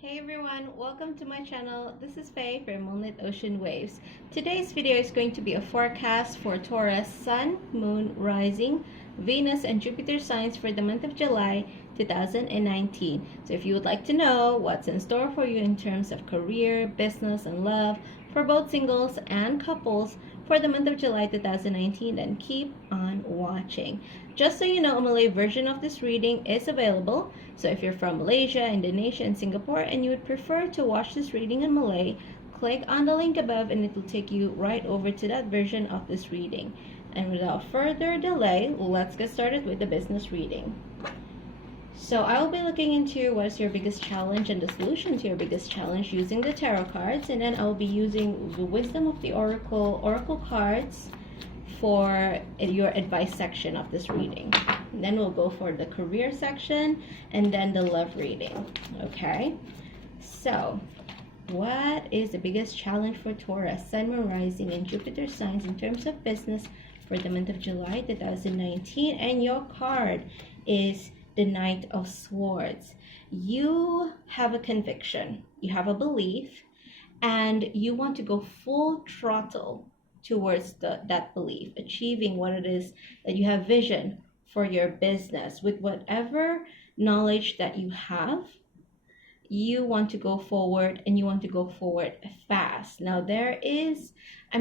Hey everyone, welcome to my channel. This is Faye from Moonlit Ocean Waves. Today's video is going to be a forecast for Taurus Sun, Moon, Rising, Venus, and Jupiter signs for the month of July 2019. So if you would like to know what's in store for you in terms of career, business, and love for both singles and couples for the month of July 2019, then keep on watching. Just so you know, a Malay version of this reading is available. So if you're from Malaysia, Indonesia, and Singapore and you would prefer to watch this reading in Malay, click on the link above and it will take you right over to that version of this reading. And without further delay, let's get started with the business reading. So I will be looking into what is your biggest challenge and the solution to your biggest challenge using the tarot cards, and then I will be using the wisdom of the oracle cards for your advice section of this reading. And then we'll go for the career section and then the love reading. Okay, so what is the biggest challenge for Taurus, Sun, Moon, Rising, and Jupiter signs in terms of business for the month of July 2019? And your card is the Knight of Swords. You have a conviction, you have a belief, and you want to go full throttle towards that belief, achieving what it is that you have vision for your business. With whatever knowledge that you have, you want to go forward, and you want to go forward fast. Now there is, I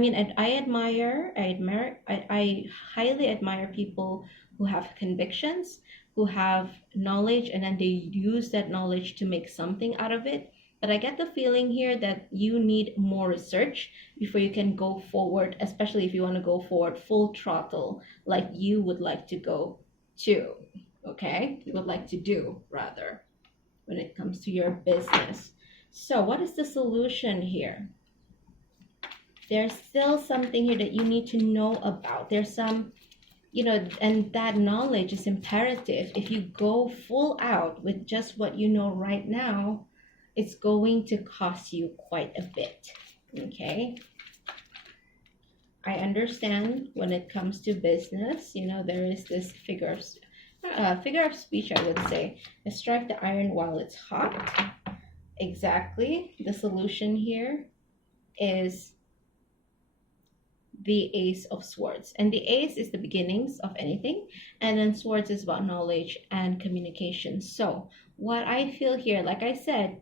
highly admire people who have convictions, who have knowledge, and then they use that knowledge to make something out of it. But I get the feeling here that you need more research before you can go forward, especially if you want to go forward full throttle like you would like to go to, okay? You would like to do, rather, when it comes to your business. So what is the solution here? There's still something here that you need to know about. There's some, and that knowledge is imperative. If you go full out with just what you know right now, it's going to cost you quite a bit, okay? I understand when it comes to business, there is this figure of speech, I would say. Strike the iron while it's hot. Exactly. The solution here is the Ace of Swords. And the Ace is the beginnings of anything. And then Swords is about knowledge and communication. So what I feel here, like I said,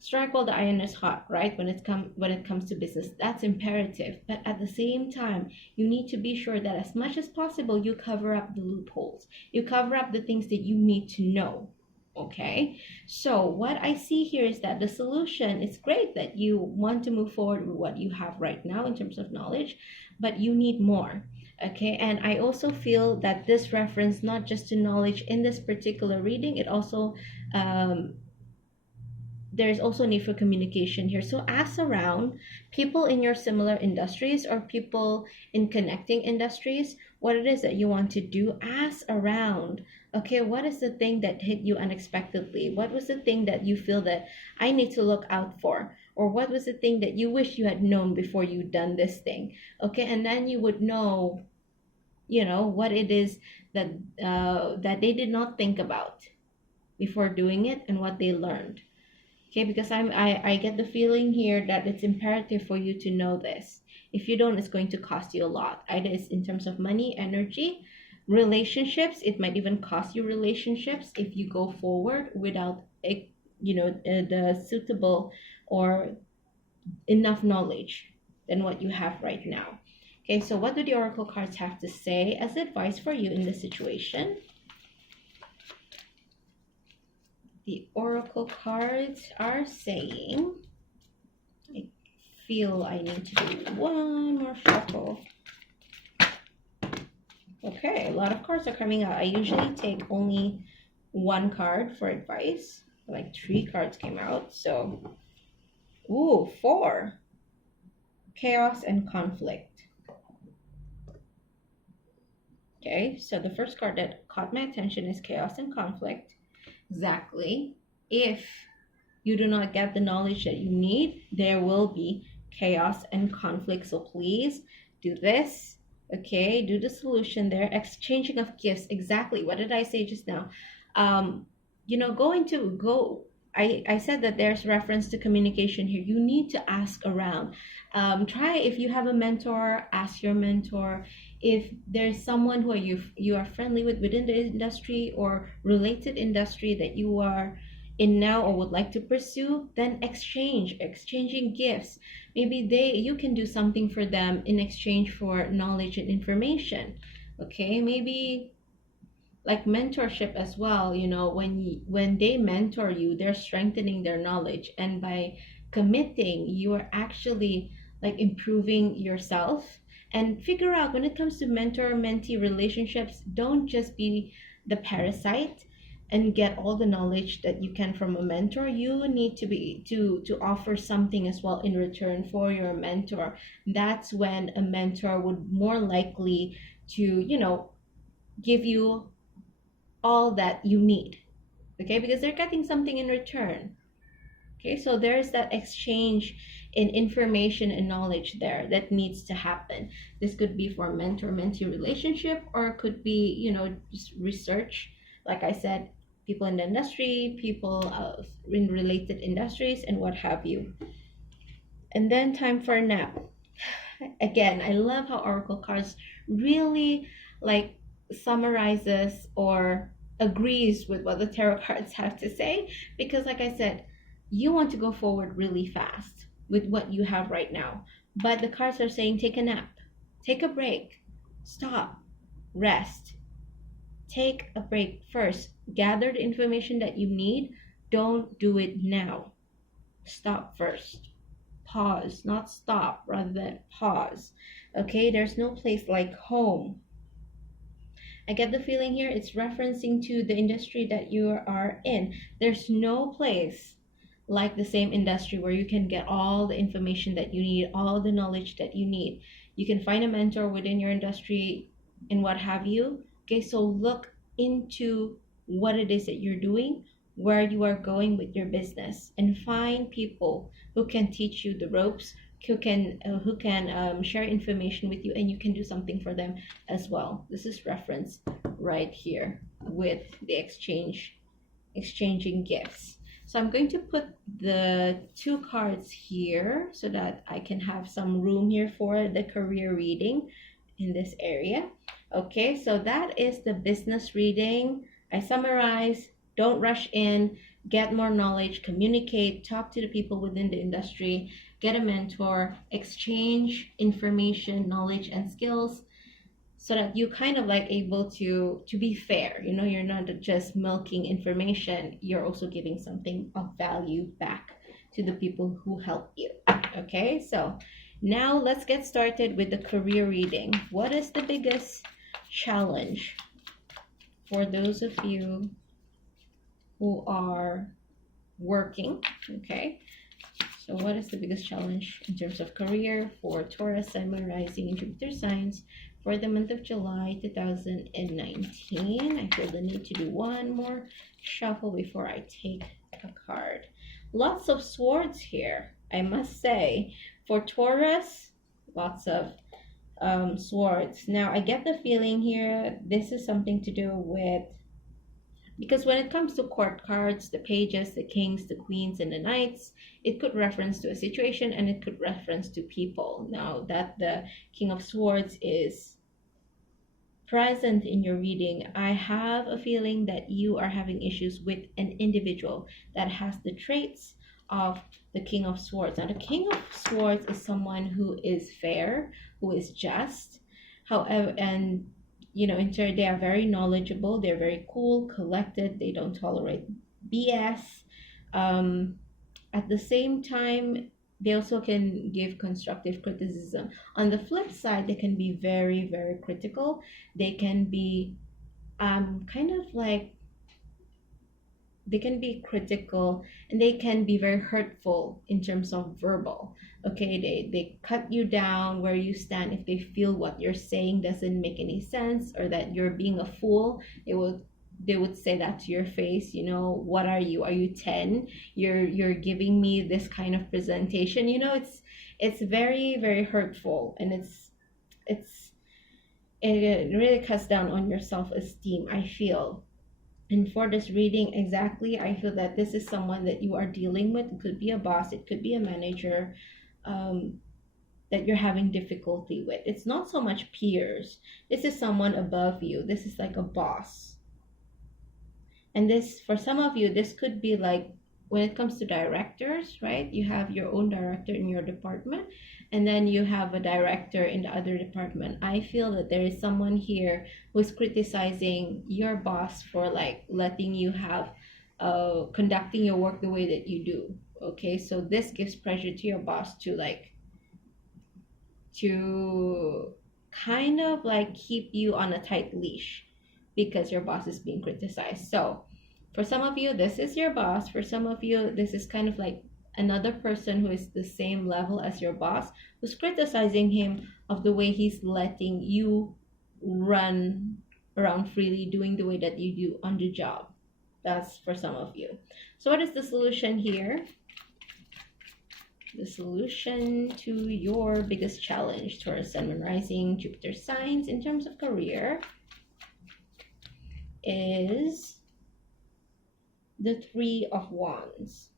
strike while the iron is hot, right? When it comes to business, that's imperative. But at the same time, you need to be sure that as much as possible, you cover up the loopholes. You cover up the things that you need to know, okay? So what I see here is that the solution, it's great that you want to move forward with what you have right now in terms of knowledge, but you need more. Okay, and I also feel that this reference not just to knowledge in this particular reading, it also there's also need for communication here. So ask around people in your similar industries or people in connecting industries what it is that you want to do. Ask around, okay, what is the thing that hit you unexpectedly? What was the thing that you feel that I need to look out for? Or what was the thing that you wish you had known before you done this thing? Okay, and then you would know, what it is that that they did not think about before doing it and what they learned. Okay, because I get the feeling here that it's imperative for you to know this. If you don't, it's going to cost you a lot. Either it's in terms of money, energy, relationships. It might even cost you relationships if you go forward without the suitable or enough knowledge than what you have right now. Okay, so what do the oracle cards have to say as advice for you in this situation? The oracle cards are saying, I feel I need to do one more shuffle. Okay, a lot of cards are coming out. I usually take only one card for advice. Like 3 cards came out. So, 4. Chaos and conflict. Okay, so the first card that caught my attention is chaos and conflict. Exactly. If you do not get the knowledge that you need, there will be chaos and conflict. So please do this. Okay, do the solution there. Exchanging of gifts. Exactly. What did I say just now? Go I said that there's reference to communication here. You need to ask around. Try, if you have a mentor, ask your mentor. If there's someone who you are friendly with within the industry or related industry that you are in now or would like to pursue, then exchanging gifts. Maybe you can do something for them in exchange for knowledge and information. Okay, maybe like mentorship as well. When they mentor you, they're strengthening their knowledge, and by committing, you are actually like improving yourself. And figure out, when it comes to mentor mentee relationships, don't just be the parasite and get all the knowledge that you can from a mentor. You need to offer something as well in return for your mentor. That's when a mentor would more likely to give you all that you need. Okay, because they're getting something in return. Okay, so there's that exchange in information and knowledge there that needs to happen. This could be for mentor mentee relationship, or it could be just research. Like I said, people in the industry, people in related industries, and what have you. And then time for a nap. Again, I love how oracle cards really like summarizes or agrees with what the tarot cards have to say, because like I said, you want to go forward really fast with what you have right now, but the cards are saying take a nap, take a break, stop, rest, take a break first, gather the information that you need. Don't do it now, stop first. Pause, not stop, rather than pause. Okay, there's no place like home. I get the feeling here it's referencing to the industry that you are in. There's no place like the same industry where you can get all the information that you need, all the knowledge that you need. You can find a mentor within your industry and what have you. Okay, so look into what it is that you're doing, where you are going with your business, and find people who can teach you the ropes, who can share information with you, and you can do something for them as well. This is reference right here with the exchanging gifts. So I'm going to put the two cards here so that I can have some room here for the career reading in this area. Okay, so that is the business reading. I summarize, don't rush in, get more knowledge, communicate, talk to the people within the industry, get a mentor, exchange information, knowledge, and skills, so that you kind of like able to be fair. You're not just milking information, you're also giving something of value back to the people who help you. Okay, so now let's get started with the career reading. What is the biggest challenge for those of you who are working? Okay, so what is the biggest challenge in terms of career for Taurus, Sun, Moon, Rising, and Jupiter signs for the month of July 2019? I feel the need to do one more shuffle before I take a card. Lots of swords here, I must say. For Taurus, lots of swords. Now, I get the feeling here this is something to do with, because when it comes to court cards, the pages, the kings, the queens, and the knights, it could reference to a situation and it could reference to people. Now that the King of Swords is present in your reading, I have a feeling that you are having issues with an individual that has the traits of the King of Swords. Now, the King of Swords is someone who is fair, who is just, however, and they are very knowledgeable, they're very cool, collected, they don't tolerate BS. At the same time, they also can give constructive criticism. On the flip side, they can be very, very critical. They can be kind of like, they can be critical, and they can be very hurtful in terms of verbal. Okay, they cut you down where you stand. If they feel what you're saying doesn't make any sense, or that you're being a fool, they would say that to your face. What are you 10? You're giving me this kind of presentation. It's very, very hurtful, and it really cuts down on your self-esteem, I feel. And for this reading, exactly, I feel that this is someone that you are dealing with. It could be a boss, it could be a manager, um, that you're having difficulty with. It's not so much peers. This is someone above you. This is like a boss. And this, for some of you, this could be like when it comes to directors, right? You have your own director in your department, and then you have a director in the other department. I feel that there is someone here who's criticizing your boss for like letting you have conducting your work the way that you do. Okay, so this gives pressure to your boss to like to kind of like keep you on a tight leash because your boss is being criticized. So, for some of you, this is your boss. For some of you, this is kind of like another person who is the same level as your boss who's criticizing him of the way he's letting you run around freely, doing the way that you do on the job. That's for some of you. So, what is the solution here? The solution to your biggest challenge, Taurus Sun, Moon, Rising, Jupiter signs in terms of career is the Three of Wands.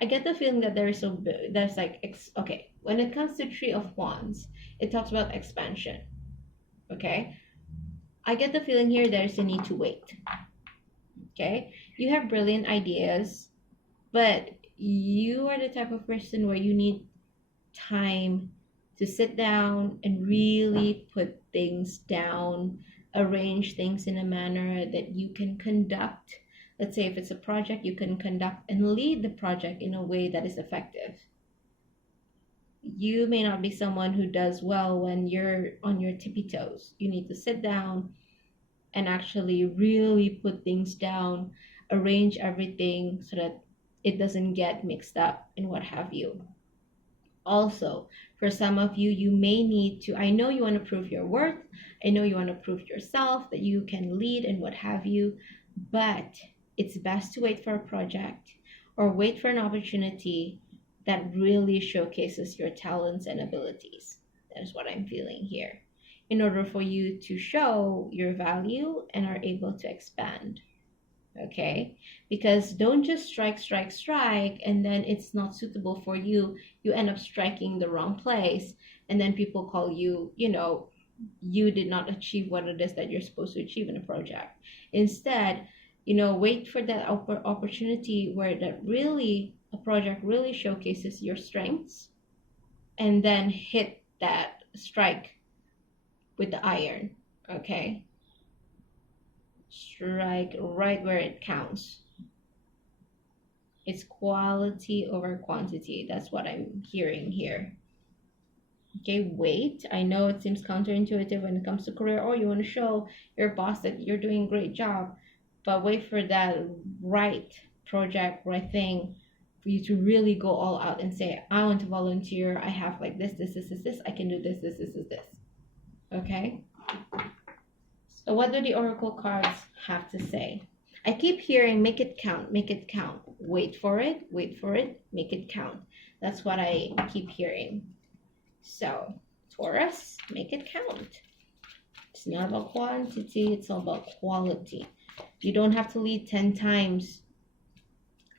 I get the feeling that there's like okay, when it comes to Three of Wands, it talks about expansion. Okay, I get the feeling here there's a need to wait. Okay, you have brilliant ideas, but you are the type of person where you need time to sit down and really put things down, arrange things in a manner that you can conduct. Let's say if it's a project, you can conduct and lead the project in a way that is effective. You may not be someone who does well when you're on your tippy toes. You need to sit down and actually really put things down, arrange everything so that it doesn't get mixed up and what have you. Also, for some of you, you may need to, I know you want to prove your worth, I know you want to prove yourself that you can lead and what have you, but it's best to wait for a project or wait for an opportunity that really showcases your talents and abilities. That is what I'm feeling here, in order for you to show your value and are able to expand. Okay, because don't just strike and then it's not suitable for you. You end up striking the wrong place, and then people call you, you did not achieve what it is that you're supposed to achieve in a project. Instead, wait for that opportunity where that really a project really showcases your strengths, and then hit that strike with the iron. Okay, strike right where it counts. It's quality over quantity. That's what I'm hearing here. Okay, wait. I know it seems counterintuitive when it comes to career. Oh, you want to show your boss that you're doing a great job, but wait for that right project, right thing for you to really go all out and say, I want to volunteer. I have like this. I can do this. Okay? So what do the oracle cards have to say? I keep hearing make it count, wait for it, make it count. That's what I keep hearing. So Taurus, make it count. It's not about quantity, it's all about quality. You don't have to lead 10 times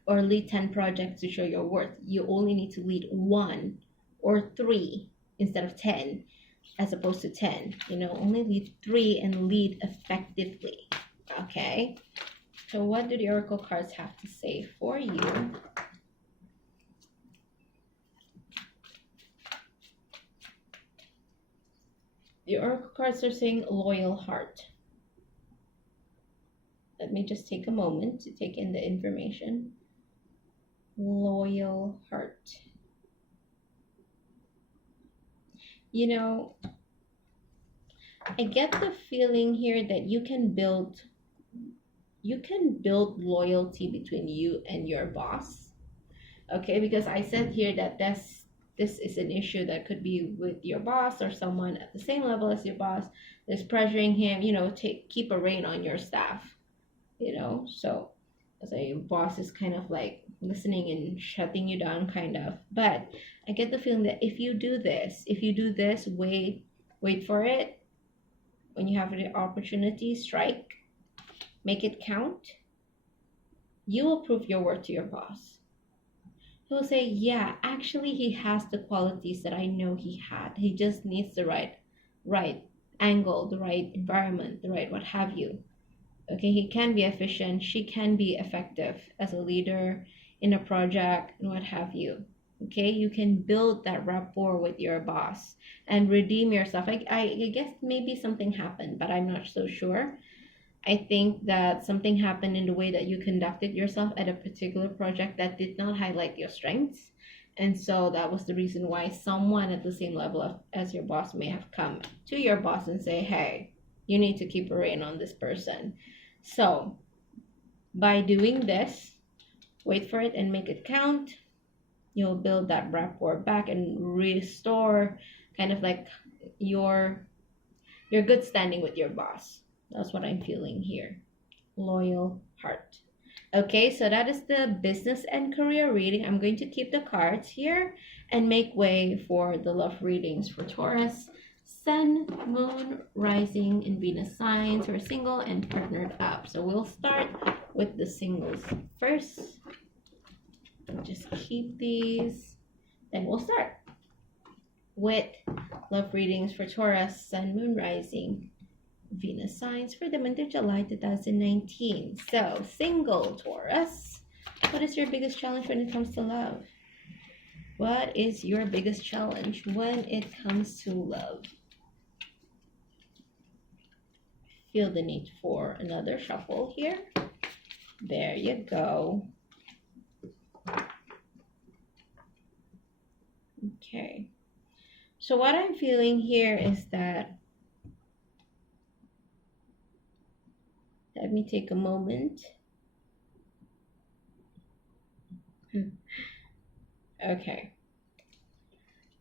or lead 10 projects to show your worth. You only need to lead 1 or 3 instead of 10, as opposed to 10. Only lead 3 and lead effectively. Okay? So what do the oracle cards have to say for you? The oracle cards are saying loyal heart. Let me just take a moment to take in the information. Loyal heart. I get the feeling here that you can build loyalty between you and your boss. Okay, because I said here that this is an issue that could be with your boss or someone at the same level as your boss that's pressuring him, keep a rein on your staff, so as a boss is kind of like listening and shutting you down kind of. But I get the feeling that if you do this, wait for it, when you have the opportunity, strike, make it count. You will prove your worth to your boss. He'll say, yeah, actually he has the qualities that I know he had. He just needs the right angle, the right environment, the right what have you. Okay, he can be efficient, she can be effective as a leader in a project and what have you. Okay, you can build that rapport with your boss and redeem yourself. I guess maybe something happened, but I'm not so sure. I think that something happened in the way that you conducted yourself at a particular project that did not highlight your strengths. And so that was the reason why someone at the same level as your boss may have come to your boss and say, hey, you need to keep a rein on this person. So by doing this, wait for it and make it count. You'll build that rapport back and restore kind of like your good standing with your boss. That's what I'm feeling here. Loyal heart. Okay, so that is the business and career reading. I'm going to keep the cards here and make way for the love readings for Taurus, Sun, Moon, Rising, and Venus signs who are single and partnered up. So we'll start with the singles first. Just keep these. Then we'll start with love readings for Taurus, Sun, Moon, Rising, Venus signs for the month of July 2019. So, single Taurus, what is your biggest challenge when it comes to love? What is your biggest challenge when it comes to love? Feel the need for another shuffle here. There you go. Okay. So what I'm feeling here is that, let me take a moment. Okay.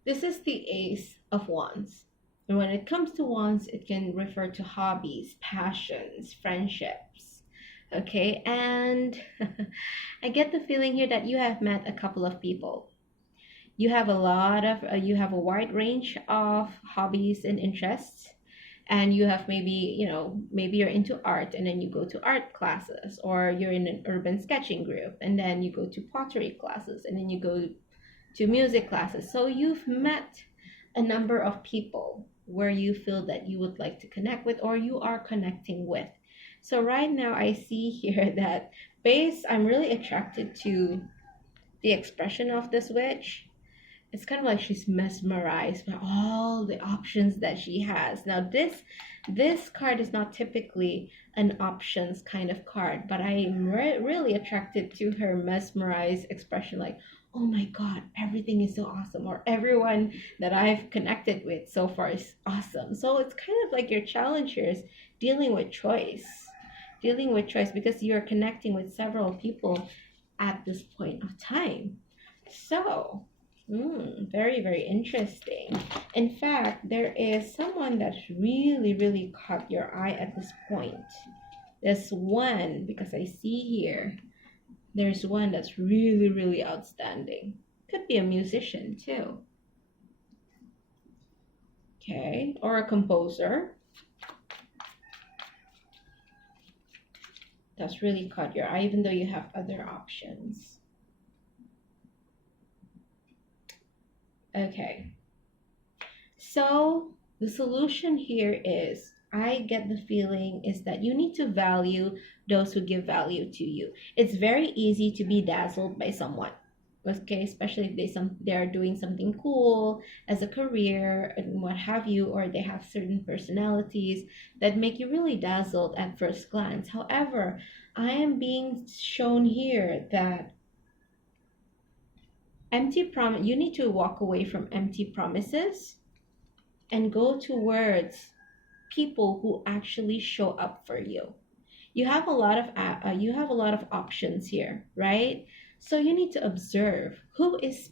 This is the Ace of Wands. And when it comes to wands, it can refer to hobbies, passions, friendships. Okay, and I get the feeling here that you have met a couple of people. You have you have a wide range of hobbies and interests, and you have maybe you're into art and then you go to art classes, or you're in an urban sketching group and then you go to pottery classes, and then you go to music classes. So you've met a number of people where you feel that you would like to connect with, or you are connecting with. So right now I see here that I'm really attracted to the expression of this witch. It's kind of like she's mesmerized by all the options that she has. Now this card is not typically an options kind of card, but I am really attracted to her mesmerized expression, like, oh my god, everything is so awesome, or everyone that I've connected with so far is awesome. So it's kind of like your challenge here is dealing with choice, because you're connecting with several people at this point of time. So very, very interesting. In fact, there is someone that's really, really caught your eye at this point. There's one, because I see here, there's one that's really, really outstanding. Could be a musician too. Okay, or a composer. That's really caught your eye, even though you have other options. Okay, so the solution here is, I get the feeling is that you need to value those who give value to you. It's very easy to be dazzled by someone, okay, especially if they are doing something cool as a career and what have you, or they have certain personalities that make you really dazzled at first glance. However, I am being shown here that you need to walk away from empty promises and go towards people who actually show up for you. You have a lot of options here, right? So you need to observe who is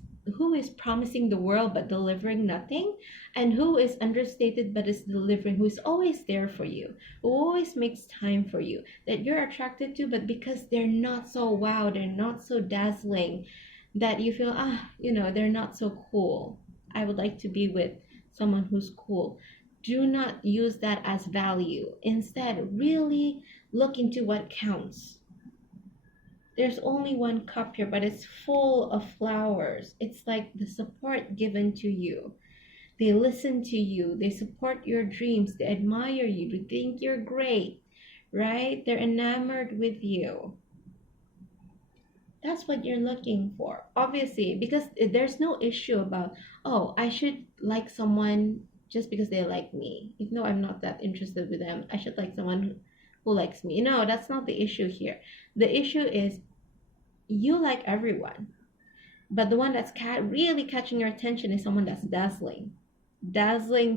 promising the world but delivering nothing, and who is understated but is delivering, who is always there for you, who always makes time for you, that you're attracted to, but because they're not so wow, they're not so dazzling, that you feel, they're not so cool. I would like to be with someone who's cool. Do not use that as value. Instead, really look into what counts. There's only one cup here, but it's full of flowers. It's like the support given to you. They listen to you. They support your dreams. They admire you. They think you're great, right? They're enamored with you. That's what you're looking for. Obviously, because there's no issue about, oh, I should like someone just because they like me. Even though I'm not that interested with them, I should like someone who likes me. No, that's not the issue here. The issue is you like everyone, but the one that's really catching your attention is someone that's dazzling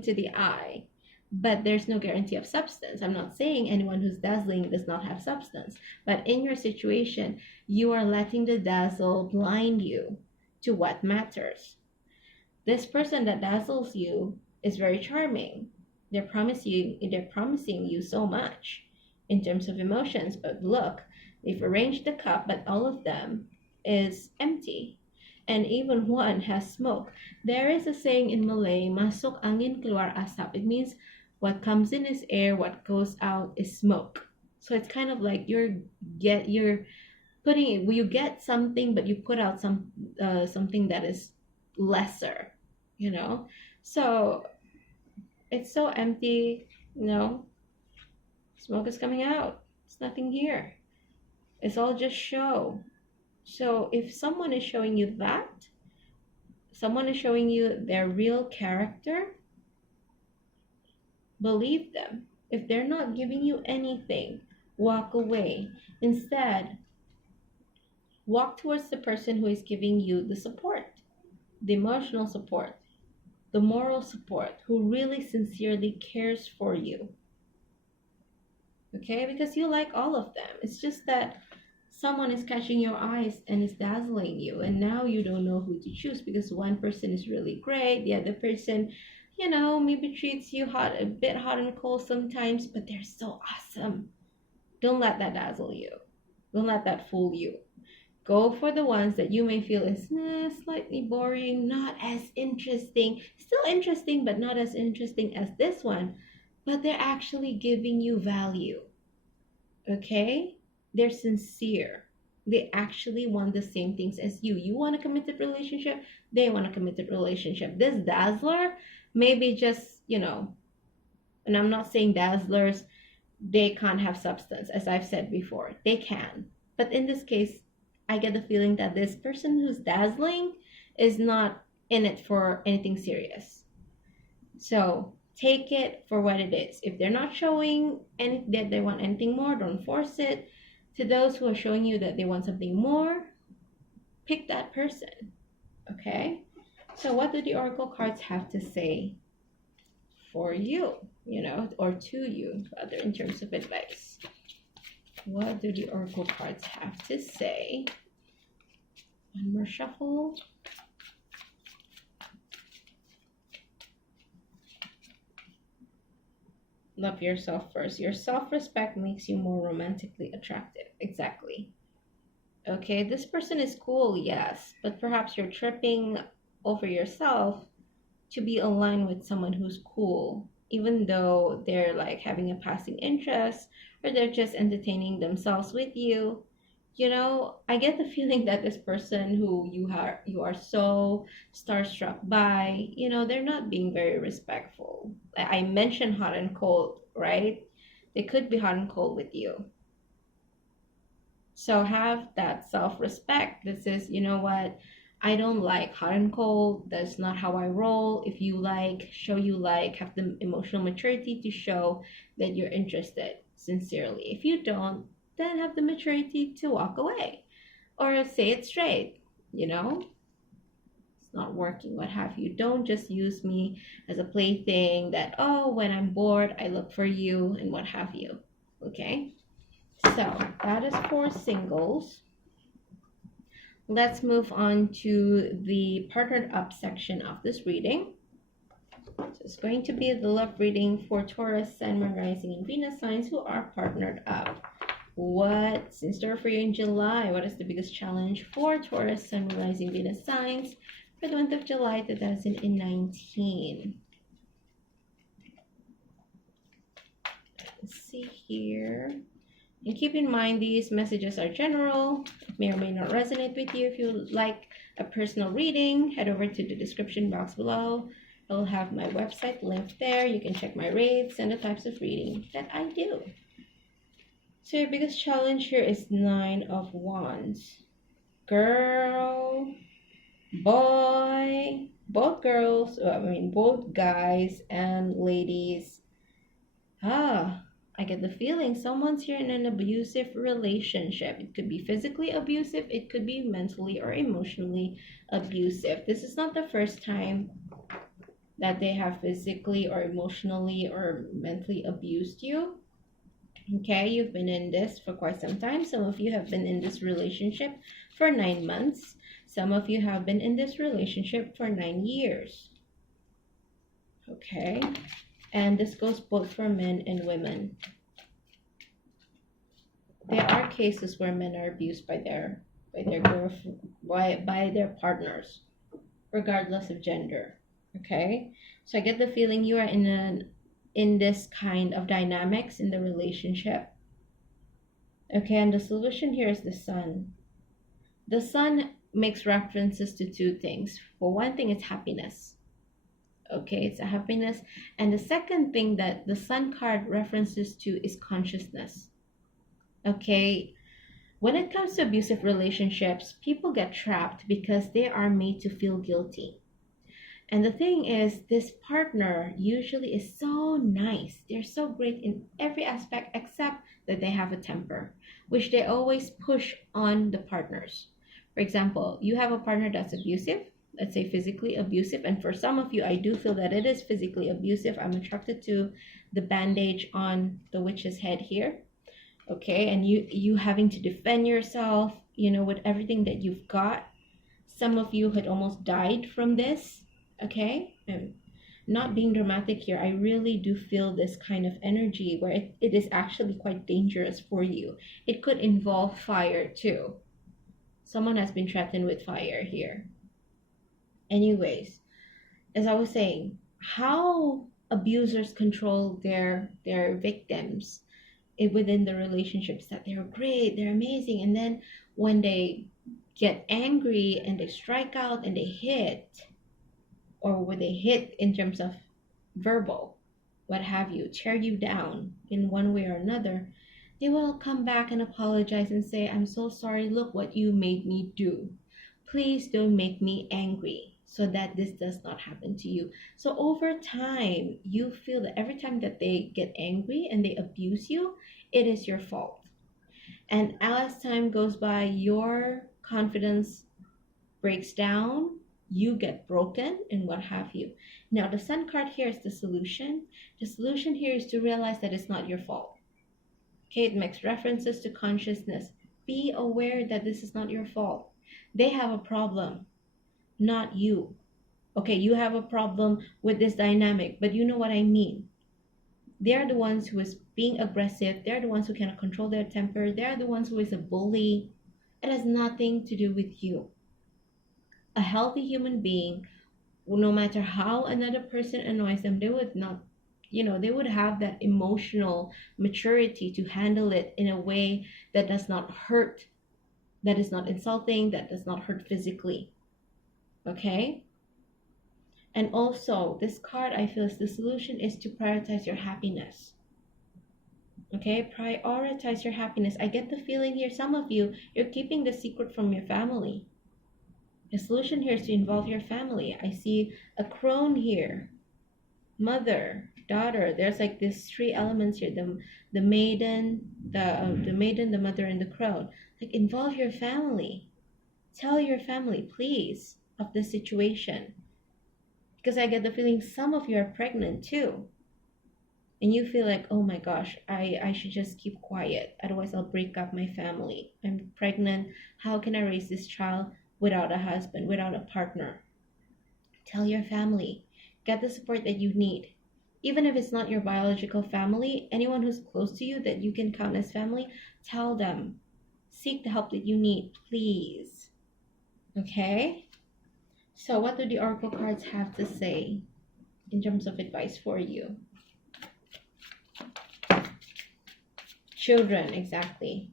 to the eye, but there's no guarantee of substance. I'm not saying anyone who's dazzling does not have substance, but in your situation, you are letting the dazzle blind you to what matters. This person that dazzles you is very charming. They're promising you so much in terms of emotions, but look, they've arranged the cup, but all of them is empty. And even one has smoke. There is a saying in Malay, masuk angin keluar asap. It means what comes in is air, what goes out is smoke. So it's kind of like you get something, but you put out something that is lesser, you know. So it's so empty, smoke is coming out. It's nothing here. It's all just show. So if someone is showing you that, someone is showing you their real character, believe them. If they're not giving you anything, walk away. Instead, walk towards the person who is giving you the support, the emotional support, the moral support, who really sincerely cares for you. Okay? Because you like all of them. It's just that someone is catching your eyes and is dazzling you, and now you don't know who to choose because one person is really great, the other person, maybe treats you a bit hot and cold sometimes, but they're so awesome. Don't let that dazzle you. Don't let that fool you. Go for the ones that you may feel is slightly boring, not as interesting, still interesting, but not as interesting as this one, but they're actually giving you value. Okay? They're sincere. They actually want the same things as you. You want a committed relationship, they want a committed relationship. This dazzler, maybe just, and I'm not saying dazzlers, they can't have substance, as I've said before. They can. But in this case, I get the feeling that this person who's dazzling is not in it for anything serious. So take it for what it is. If they're not showing that they want anything more, don't force it. To those who are showing you that they want something more, pick that person. Okay? So what do the oracle cards have to say for you, or to you, rather, in terms of advice? What do the oracle cards have to say? One more shuffle. Love yourself first. Your self-respect makes you more romantically attractive. Exactly. Okay, this person is cool, yes, but perhaps you're tripping over yourself to be aligned with someone who's cool, even though they're like having a passing interest or they're just entertaining themselves with you. I get the feeling that this person who you are so starstruck by, they're not being very respectful. I mentioned hot and cold, right? They could be hot and cold with you. So have that self-respect. This is, what? I don't like hot and cold. That's not how I roll. If you like, show you like, have the emotional maturity to show that you're interested sincerely. If you don't, then have the maturity to walk away or say it straight. It's not working, what have you. Don't just use me as a plaything that, oh, when I'm bored, I look for you and what have you. Okay? So that is for singles. Let's move on to the partnered up section of this reading. So it's going to be the love reading for Taurus, Sun, Moon, Rising, and Venus signs who are partnered up. What's in store for you in July? What is the biggest challenge for Taurus, Sun, Moon, Rising, Venus signs for the month of July 2019? Let's see here. And keep in mind, these messages are general. It may or may not resonate with you. If you like a personal reading, head over to the description box below. I'll have my website linked there. You can check my rates and the types of reading that I do. So your biggest challenge here is 9 of Wands. Girl, boy, both girls, both guys and ladies. I get the feeling someone's here in an abusive relationship. It could be physically abusive, it could be mentally or emotionally abusive. This is not the first time that they have physically or emotionally or mentally abused you. Okay, you've been in this for quite some time. Some of you have been in this relationship for 9 months. Some of you have been in this relationship for 9 years. Okay, and this goes both for men and women. There are cases where men are abused by their partners, regardless of gender. Okay, so I get the feeling you are in this kind of dynamics in the relationship. Okay, and the solution here is the sun. The sun makes references to two things. For one thing, it's happiness. Okay, it's a happiness. And the second thing that the sun card references to is consciousness. Okay, when it comes to abusive relationships, people get trapped because they are made to feel guilty. And the thing is, this partner usually is so nice. They're so great in every aspect except that they have a temper, which they always push on the partners. For example, you have a partner that's abusive, let's say physically abusive, and for some of you, I do feel that it is physically abusive. I'm attracted to the bandage on the witch's head here. Okay, and you having to defend yourself, with everything that you've got. Some of you had almost died from this. Okay, I'm not being dramatic here. I really do feel this kind of energy where it is actually quite dangerous for you. It could involve fire too. Someone has been threatened with fire here. Anyways, as I was saying, how abusers control their victims within the relationships, that they're great, they're amazing, and then when they get angry and they strike out and they hit, or when they hit in terms of verbal, what have you, tear you down in one way or another, they will come back and apologize and say, I'm so sorry, look what you made me do. Please don't make me angry so that this does not happen to you. So over time, you feel that every time that they get angry and they abuse you, it is your fault. And as time goes by, your confidence breaks down, you get broken, and what have you. Now, the sun card here is the solution. The solution here is to realize that it's not your fault. Okay, it makes references to consciousness. Be aware that this is not your fault. They have a problem, not you. Okay, you have a problem with this dynamic, but you know what I mean. They're the ones who is being aggressive. They're the ones who cannot control their temper. They're the ones who is a bully. It has nothing to do with you. A healthy human being, no matter how another person annoys them, they would not, they would have that emotional maturity to handle it in a way that does not hurt, that is not insulting, that does not hurt physically. Okay? And also, this card, I feel, is the solution is to prioritize your happiness. Okay, prioritize your happiness. I get the feeling here, some of you, you're keeping the secret from your family. The solution here is to involve your family. I see a crone here, mother, daughter. There's like these three elements here: the maiden, the mother, and the crone. Like, involve your family. Tell your family, please, of the situation. Because I get the feeling some of you are pregnant too. And you feel like, oh my gosh, I should just keep quiet. Otherwise, I'll break up my family. I'm pregnant. How can I raise this child without a husband, without a partner? Tell your family. Get the support that you need. Even if it's not your biological family, anyone who's close to you that you can count as family, tell them. Seek the help that you need, please. Okay? So what do the oracle cards have to say in terms of advice for you? Children, exactly.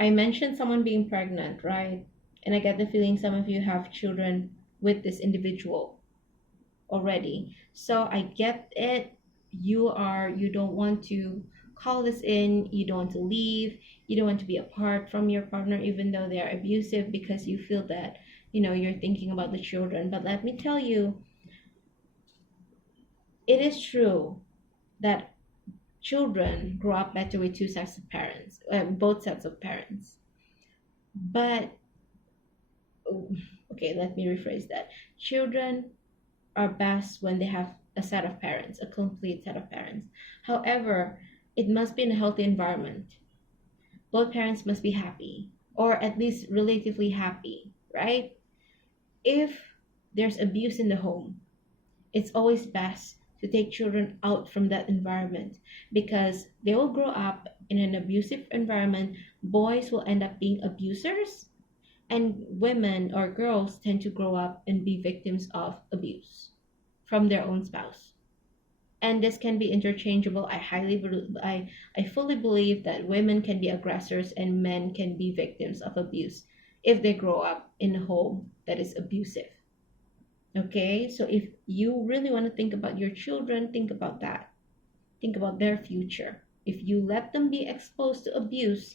I mentioned someone being pregnant, right? And I get the feeling some of you have children with this individual already. So I get it. You don't want to call this in, you don't want to leave, you don't want to be apart from your partner even though they are abusive, because you feel that, you're thinking about the children. But let me tell you, it is true that children grow up better with two sets of parents, both sets of parents. But okay, let me rephrase that. Children are best when they have a set of parents, a complete set of parents. However, it must be in a healthy environment. Both parents must be happy, or at least relatively happy, right? If there's abuse in the home, it's always best to take children out from that environment, because they will grow up in an abusive environment. Boys will end up being abusers, and women or girls tend to grow up and be victims of abuse from their own spouse. And this can be interchangeable. I fully believe that women can be aggressors and men can be victims of abuse if they grow up in a home that is abusive. Okay, so if you really want to think about your children, think about that. Think about their future. If you let them be exposed to abuse,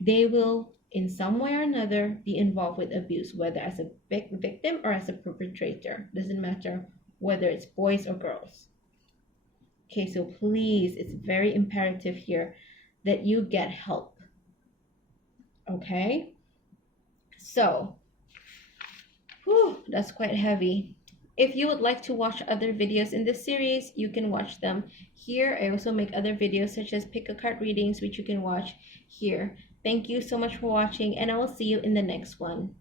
they will, in some way or another, be involved with abuse, whether as a victim or as a perpetrator. Doesn't matter whether it's boys or girls. Okay, so please, it's very imperative here that you get help. Okay, so that's quite heavy. If you would like to watch other videos in this series, you can watch them here. I also make other videos such as pick a card readings, which you can watch here. Thank you so much for watching, and I will see you in the next one.